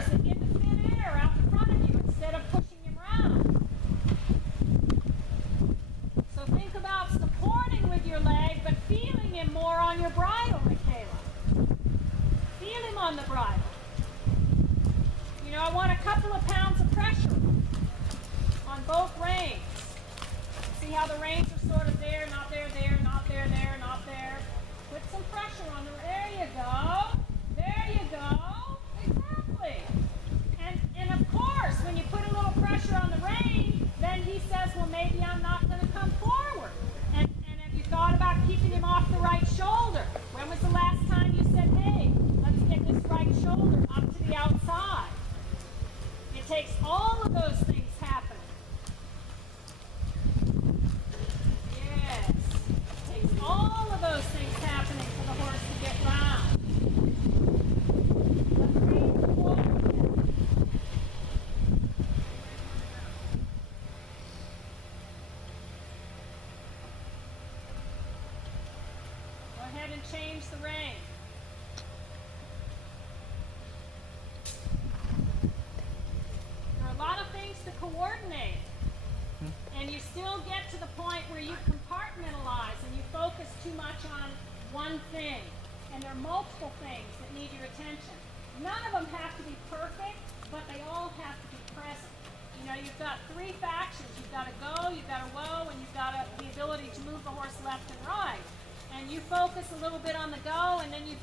horse into thin air out in front of you instead of pushing him around. So think about supporting with your leg, but feeling him more on your bridle, Michaela. Feel him on the bridle. You know, I want a couple of pounds of pressure on both reins. See how the reins are sort of there, not there, not there, not there. Put some pressure on the, there you go. There you go. Exactly. And of course, when you put a little pressure on the rein, then he says, well, maybe I'm not going to come forward. And have you thought about keeping him off the right shoulder? When was the last time you said, hey, let's get this right shoulder up to the outside? It takes all of those things happening. Yes. It takes all of those things happening for the horse to get round. Let's read the quote again. Go ahead and change the rein. A lot of things to coordinate, and you still get to the point where you compartmentalize and you focus too much on one thing, and there are multiple things that need your attention. None of them have to be perfect, but they all have to be present. You know, you've got three factions. You've got a go, you've got a whoa, and you've got the ability to move the horse left and right. And you focus a little bit on the go, and then you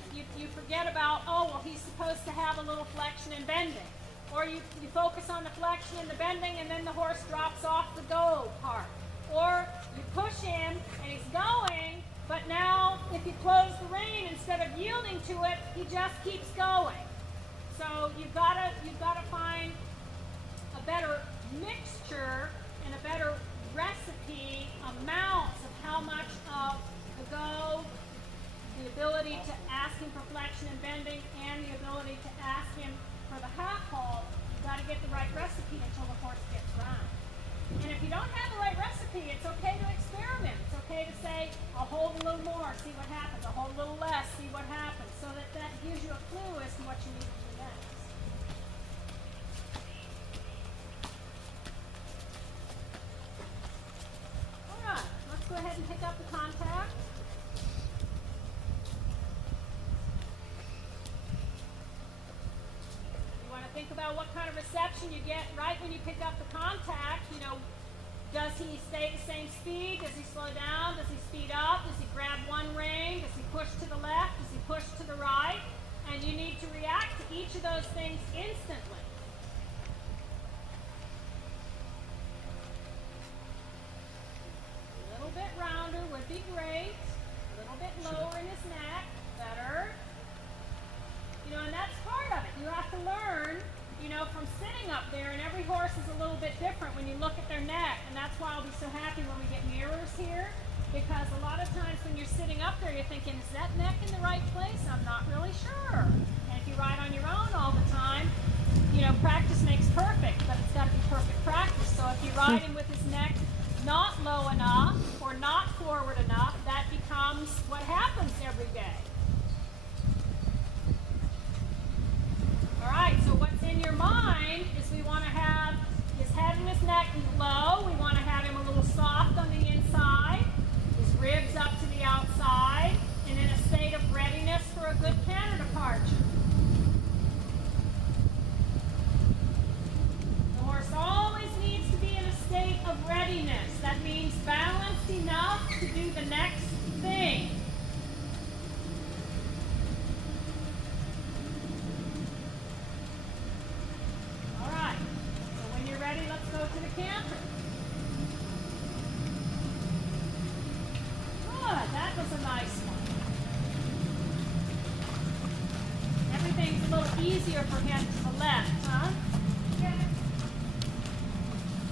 forget about, oh, well, he's supposed to have a little flexion and bending. Or you focus on the flexion and the bending, and then the horse drops off the go part. Or you push him and he's going, but now if you close the rein, instead of yielding to it, he just keeps going. So you've got to find a better mixture and a better recipe, amounts of how much of the go, the ability to ask him for flexion and bending, and the ability to ask him for the half halt. You've got to get the right recipe until the horse gets round. And if you don't have the right recipe, it's okay to experiment. It's okay to say, I'll hold a little more, see what happens. I'll hold a little less, see what happens. So that gives you a clue as to what you need to do next. All right, let's go ahead and pick up the contact. Think about what kind of reception you get right when you pick up the contact. You know, does he stay the same speed? Does he slow down? Does he speed up? Does he grab one rein? Does he push to the left? Does he push to the right? And you need to react to each of those things instantly. A little bit rounder would be great. A little bit lower in his neck, better. You know, and that's part of it. You have to learn, you know, from sitting up there, and every horse is a little bit different when you look at their neck, and that's why I'll be so happy when we get mirrors here, because a lot of times when you're sitting up there, you're thinking, is that neck in the right place? I'm not really sure. And if you ride on your own all the time, you know, practice makes perfect, but it's got to be perfect practice. So if you ride him with his neck not low enough or not forward enough, that becomes what happens every day. All right, so what's in your mind is we want to have his head and his neck low. We want to have him a little soft on the inside, his ribs up to the outside, and in a state of readiness for a good canter departure. The horse always needs to be in a state of readiness. That means balanced enough to do the next thing. Ready? Let's go to the canter. Good, that was a nice one. Everything's a little easier for him to the left, huh?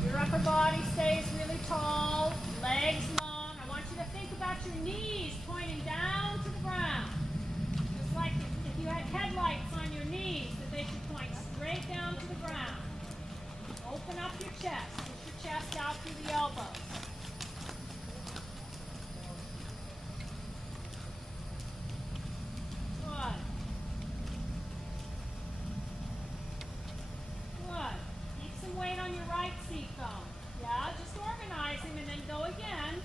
Your upper body stays really tall, legs long. I want you to think about your knees pointing down to the ground. Just like if you had headlights on your knees, that they should point straight down to the ground. Open up your chest. Push your chest out through the elbows. Good. on your right seat bone. Yeah, just organize him and then go again.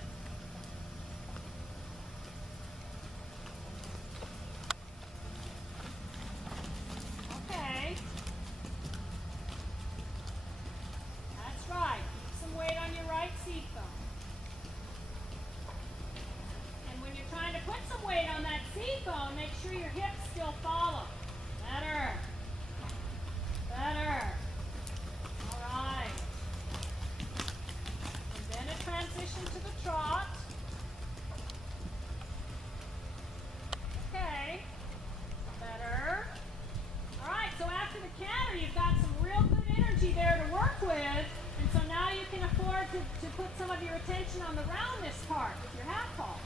Okay. That's right. Keep some weight on your right seat bone. And when you're trying to put some weight on that seat bone, make sure your hips still follow. Better. Better. All right. And then a transition to the trot. Okay. Better. All right, so after the canter, you've got some real good energy there to work with. And so now you can afford to put some of your attention on the roundness part with your half pulse.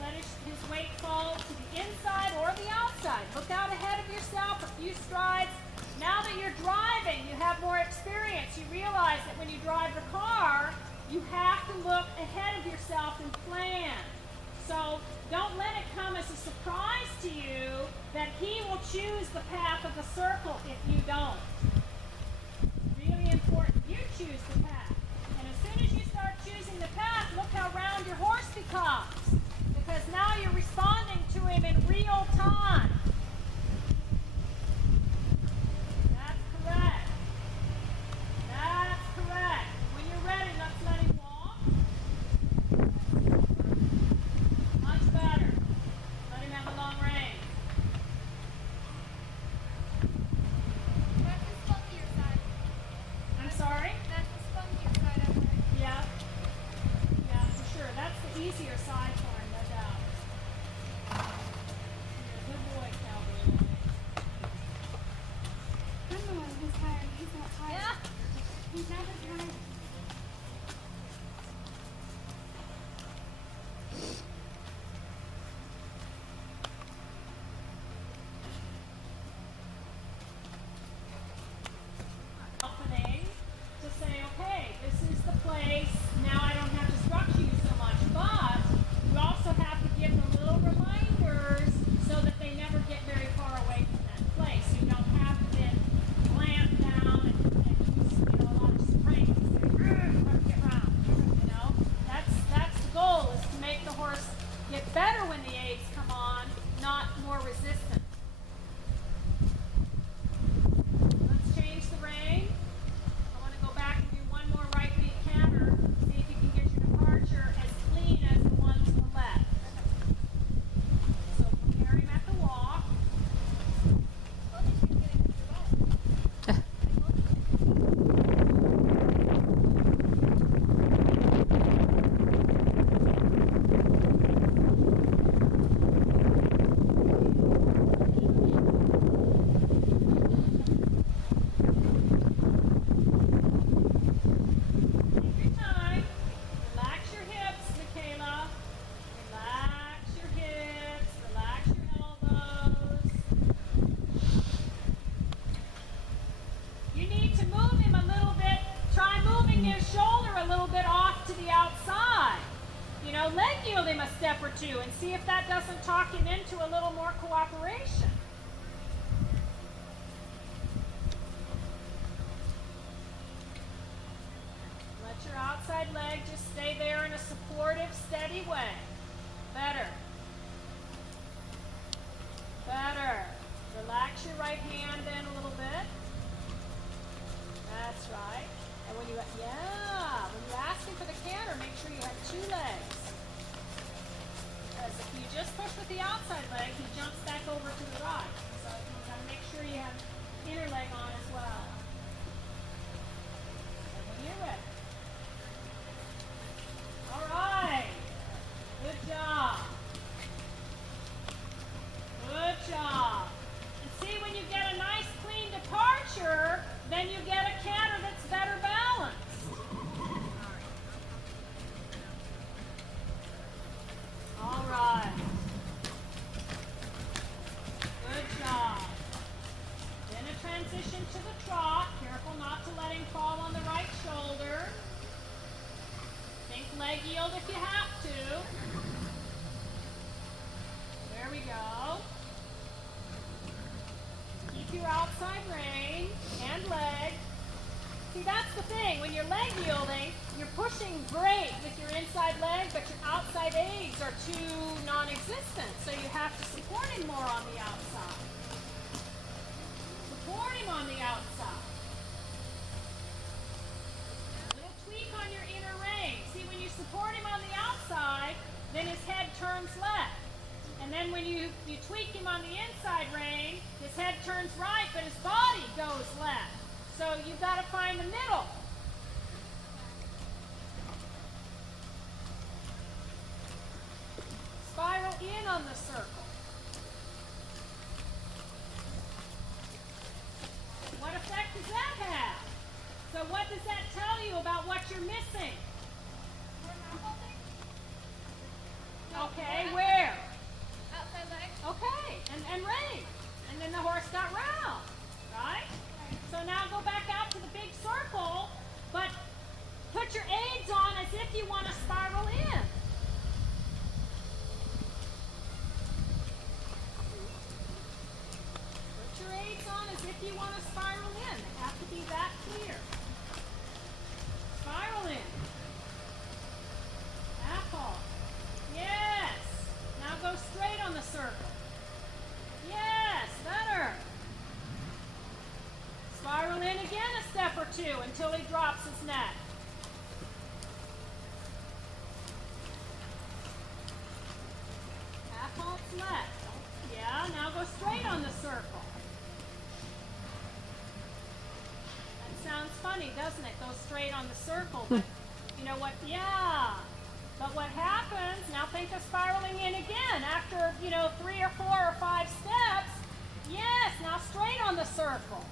Let his weight fall to the inside or the outside. Look out ahead of yourself a few strides. Now that you're driving, you have more experience. You realize that when you drive the car, you have to look ahead of yourself and plan. So don't let it come as a surprise to you that he will choose the path of the circle if you don't. Really important. You choose the path. And as soon as you start choosing the path, look how round your horse becomes. Because now you're responding to him in real time. That's correct. That's correct. When you're ready, let's let him walk. Much better. Let him have a long rein. That's the spunkier side. I'm sorry? That's the spunkier side of it. Yeah. Yeah, for sure. That's the easier side for him, no doubt. You're a good boy, Cowboy. I'm the one who's tired. He's not tired. Yeah. He's never tired. Opening to say, okay, this is the place. Now I don't have to structure you so much, but you also have to give them little reminders so that they never get very far away from that place. You don't have to then clamp down and use, a lot of strength to say, get round. That's the goal, is to make the horse get better when the aids come on, not more resistant. Let's change the rein. I want to go back and do one more right lead canter. See if you can get your departure as clean as the one to the left. So prepare him at the walk. Take your time. Relax your hips, Michaela. Relax your hips. Relax your elbows. You need to move him a little bit. Try moving his shoulder a little bit off to the outside. Leg yield him a step or two and see if that doesn't talk him into a little more cooperation. Let your outside leg just stay there in a supportive, steady way. Better. Better. Relax your right hand then a little bit. That's right. And when you ask him for the canter, make sure you have two legs. Because if you just push with the outside leg, he jumps back over to the right. So you've got to make sure you have inner leg on as well. And when you're ready. All right. Good job. Good job. And see, when you get a nice clean departure, then you get a canter that's better balanced. All right. Good job. Then a transition to the trot. Careful not to let him fall on the right shoulder. Think leg yield if you have to. There we go. Keep your outside rein. and leg. See, that's the thing. When you're leg yielding, you're pushing great with your inside leg, but your outside aids are too non-existent. So you have to support him more on the outside. Support him on the outside. A little tweak on your inner rein. See, when you support him on the outside, then his head turns left. And then when you tweak him on the inside rein, his head turns right, but his body goes left. So you've got to find the middle. Spiral in on the circle. What effect does that have? So what does that tell you about what you're missing? Okay, where? Outside leg. Okay, and rein. And then the horse got round, right? So now go back out to the big circle, but put your aids on as if you want to spiral in. Put your aids on as if you want to spiral in. They have to be that clear. Spiral in. Apple. Yes. Now go straight on the circle. Yes, better. Spiral in again a step or two until he drops his neck. Half halts left. Yeah, now go straight on the circle. That sounds funny, doesn't it? Go straight on the circle, but you know what? Yeah. But what happens, now think of spiraling in again after, 3 or 4 or 5 steps. Yes, now straight on the circle.